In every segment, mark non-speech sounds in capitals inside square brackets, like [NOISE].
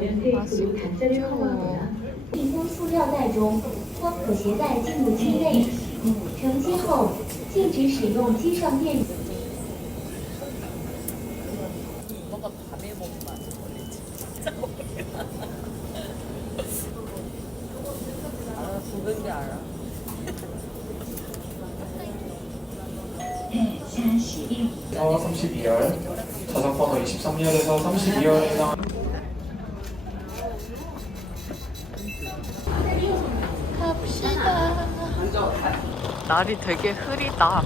人可以处于단자를 커버하거나 密封塑料袋中或可携带进入机内。成机后，禁止使用机上电。 엄마가 밤에 먹으면 안 걸리지. 진짜 먹으면. 알아, 부은데 알아. 어, 32열, 자석번호 23열에서 32열에 해당 날이 되게 흐리다.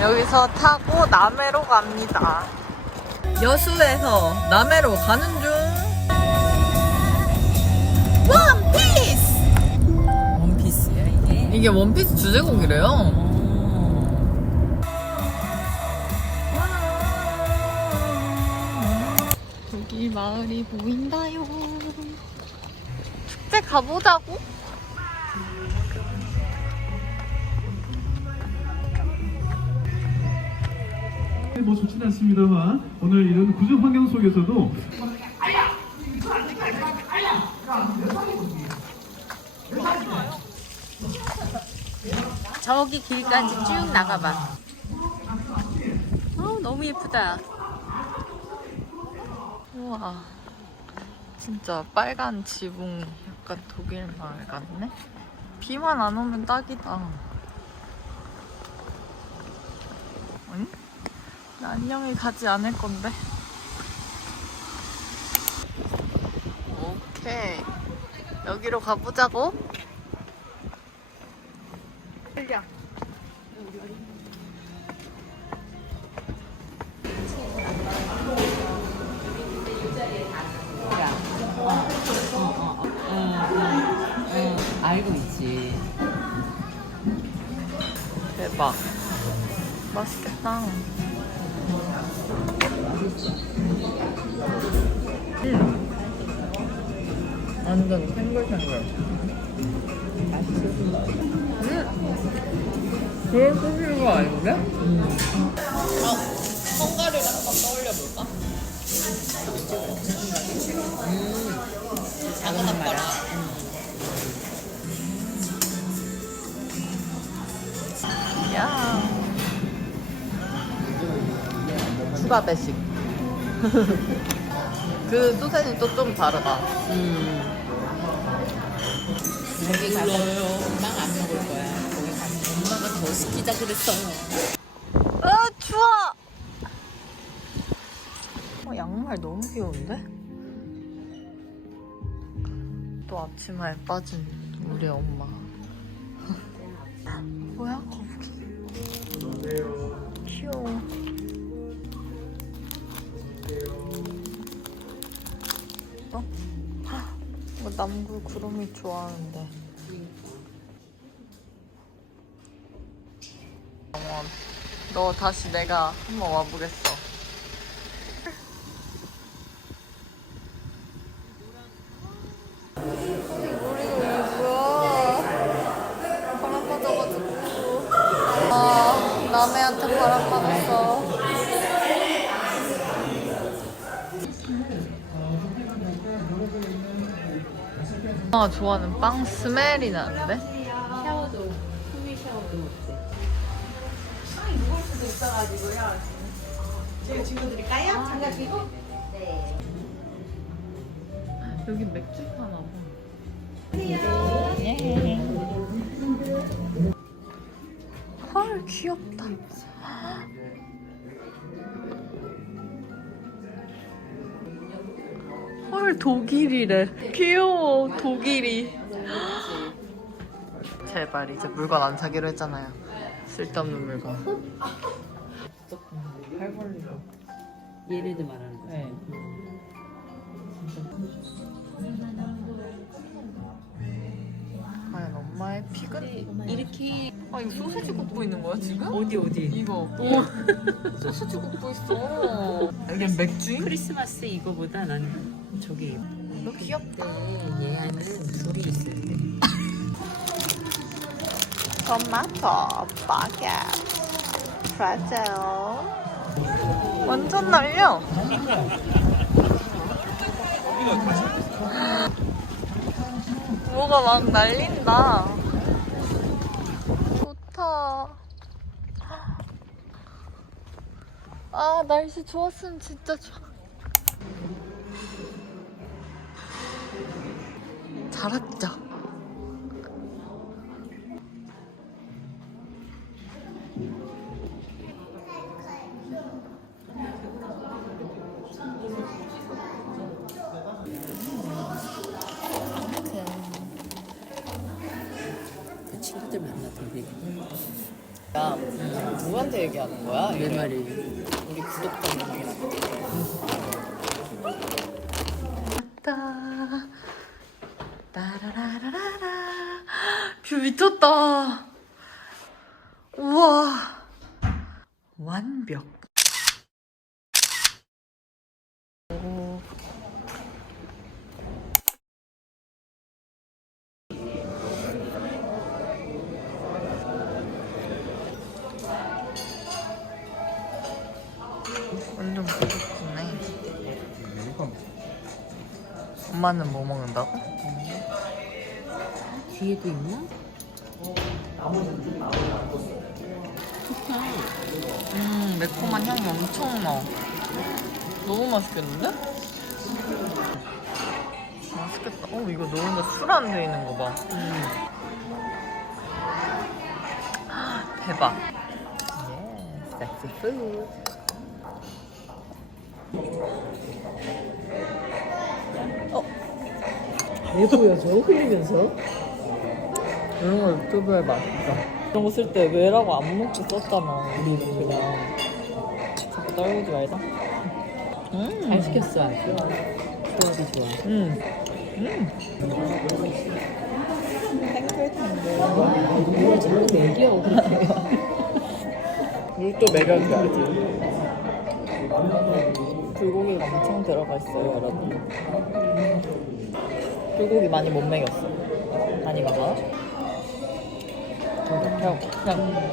여기서 타고 남해로 갑니다. 여수에서 남해로 가는 중. 원피스! 원피스야, 이게? 이게 원피스 주제곡이래요. 여기 마을이 보인다요. 축제 가보자고. 뭐 좋지는 않습니다만 오늘 이런 구조 환경 속에서도 저기 길까지 쭉 나가봐. 어 너무 예쁘다. 우와. 진짜 빨간 지붕 약간 독일 마을 같네? 비만 안 오면 딱이다. 아니? 나 안녕히 가지 않을 건데. 오케이. 여기로 가보자고. 알고 있지. 대박. 맛있겠다. 음. 완전 탱글탱글. 음. 그런 소리인 거 아닌데? 아, 헝가리를 한번 떠올려 볼까? 음. 작은 아빠랑. 야. 추가 배식. [LAUGHS] 그 소세지 또좀 다르다. 거기 가서 엄마가 안 먹을 거야. 거기 가서 엄마가 더 시키자 그랬어. 아 추워. 어, 양말 너무 귀여운데? 또 앞치마에 빠진 우리 엄마. [LAUGHS] 뭐야? 귀여워. 어? 헉, 이거 남구 구름이 좋아하는데. 너 다시 내가 한번 와보겠어. 머리가 왜 뭐야? 바람 맞아가지고. 아, 맞았어. 아, 좋아하는 빵 스멜이 나는데? 샤워도 후미 샤워도 어때? 여기 맥주 파나 봐. 헐 귀엽다. 헐 독일이래. 귀여워 독일이. 제발 이제 물건 안 사기로 했잖아요. 쓸데없는 물건. 얘네들 말하는 거지. 네. 과연 엄마의 픽은? 이렇게 아 이거 소세지 굽고 있는 거야 지금? 어디 어디? 이거 소세지 굽고 있어 [LAUGHS] 이게 맥주? 크리스마스 이거보다 나는 저기 너 귀엽대. 얘는 둘이 있을 때. 토마토, 바게, 프라젤. 완전 날려. 뭐가 막 날린다. 좋다. 아 날씨 좋았으면 진짜 좋아. 잘 왔죠? 그 친구들 만나던 얘기. 야, 누구한테 얘기하는 거야? 내 말이. 우리 구독자님이랑. 왔다. 따라라라라라. 뷰 미쳤다. 우와. 완벽. 오. 완전 부족하네. 엄마는 뭐 먹는다고? 뒤에도 있나? 음, 매콤한 향이 엄청 나. 너무 맛있겠는데? 맛있겠다. 어, 이거 너 혼자 술안 돼 있는 거 봐. 대박. 예, 섹시 푸드. 왜 보여줘? 흘리면서? 이런 거 유튜브에 맛있어. 이런 거 쓸 때 왜라고 안 먹지 썼잖아. 우리는 그냥. 자꾸 떨구지 말자. 음. 잘 시켰어. 아주. 조합이 좋아. 음. 음. 뭘 자꾸. 그렇게. 물도 먹여줘야지. 불고기가 엄청 들어가 있어요, 여러분. 불고기 많이 못 먹였어. 많이 먹어? 그냥, 그냥,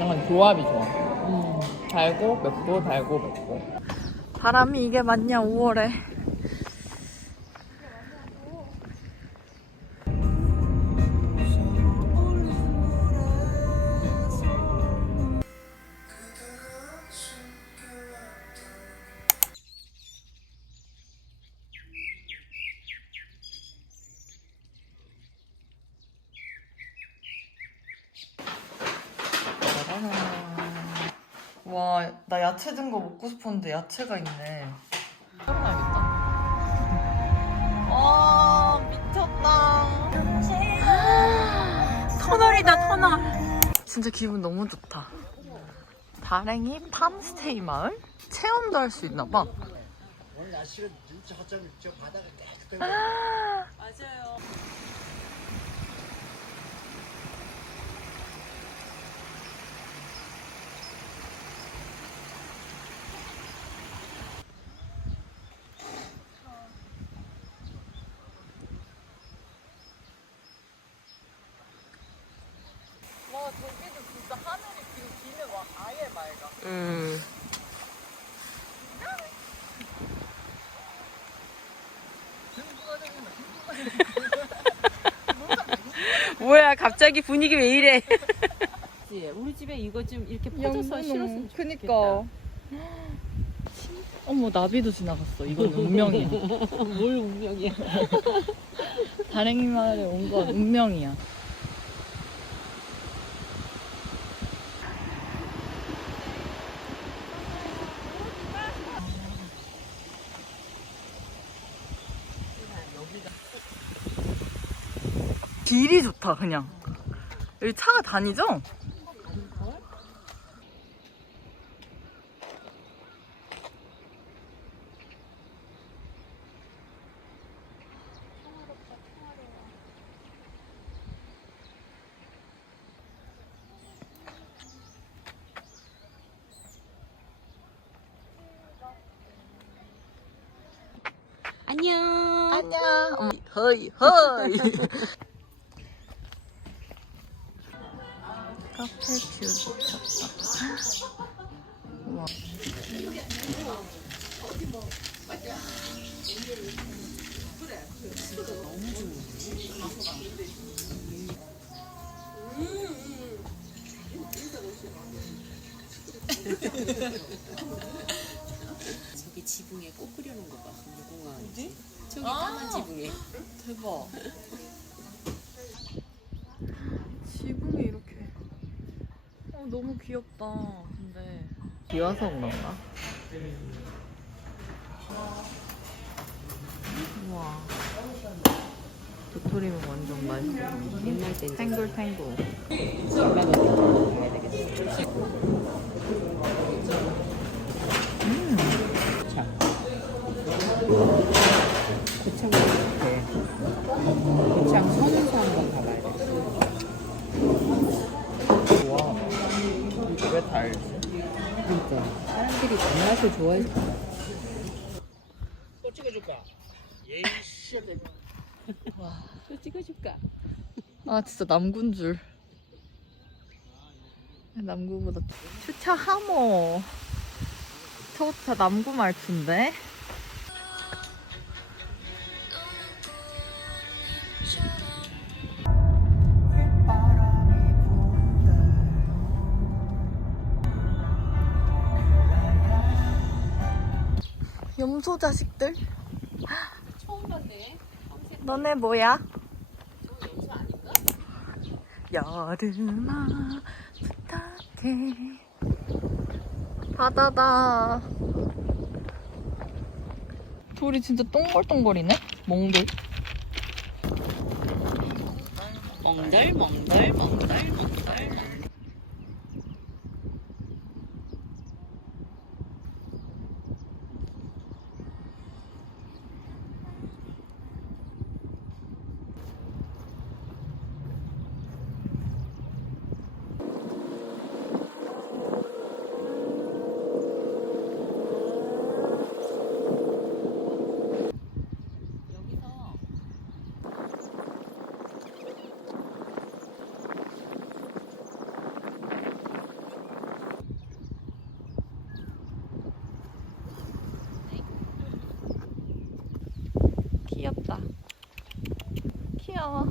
약간 조합이 좋아. 음. 달고, 맵고, 달고, 맵고. 바람이 이게 맞냐, 5월에. 와, 나 야채 든 거 먹고 싶었는데 야채가 있네. 촬영해야겠다. 와, 미쳤다. 터널이다, 터널. 진짜 기분 너무 좋다. 다랭이 팜스테이 마을? 체험도 할 수 있나 봐. 맞아요. 와 저기도 진짜 하늘이 지금 비는 와 아예 맑아. 음. 뭐야, 갑자기 분위기 왜 이래? 우리 집에 이거 좀 이렇게 퍼져서 실었으면 좋겠다. 그니까. [GASPS] 어머 나비도 지나갔어. 이건 [LAUGHS] 운명이야. 뭘 운명이야. 다랭이 마을에 온 건 운명이야. 길이 좋다 그냥. 여기 차가 다니죠? 안녕. 안녕. 어머, 허이 허이. [LAUGHS] 카페 뷰 미쳤다. 와. 저기 지붕에 꽃 그려놓은 거 봐. 무궁화. 저기 까만 아. 지붕에. 대박. 귀엽다. 근데. 비 와서 그런가? 우와. 도토리묵 완전 맛있어. 옛날 때 탱글탱글. 되겠어. 음. 자. 고창. 고창 서문서 한번 가봐야 돼. 우와. 왜다 알지? 사람들이 단맛을 좋아해서 또 찍어줄까? 아 진짜 남군 줄. 남구보다 추차 하모. 저거 진짜 남구 말투인데? 염소 자식들? 처음 봤네. 너네 뭐야? 여름아 부탁해. 바다다. 돌이 진짜 몽돌 멍덜 멍덜 멍덜 귀엽다. 귀여워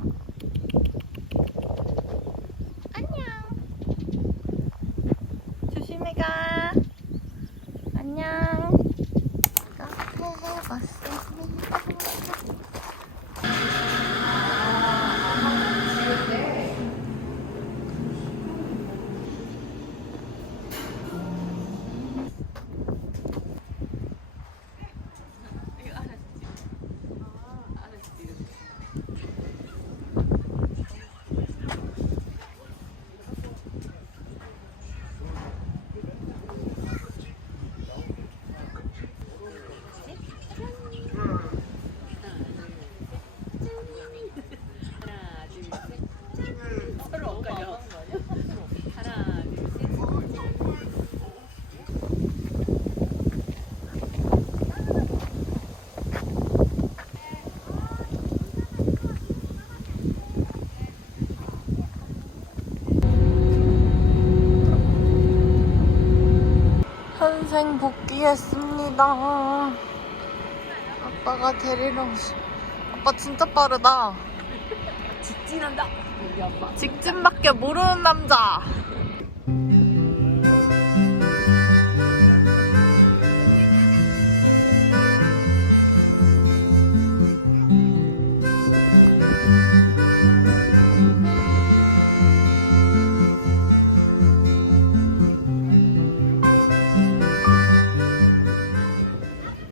안녕 조심히 가 안녕 카페에 왔습니다 하나 둘 셋. 서로 엇갈려. 하나 둘 셋. 현생 복귀했습니다. 아빠가 데리러 오시. 아빠 진짜 빠르다. 직진한다. 우리 아빠. 직진밖에 모르는 남자.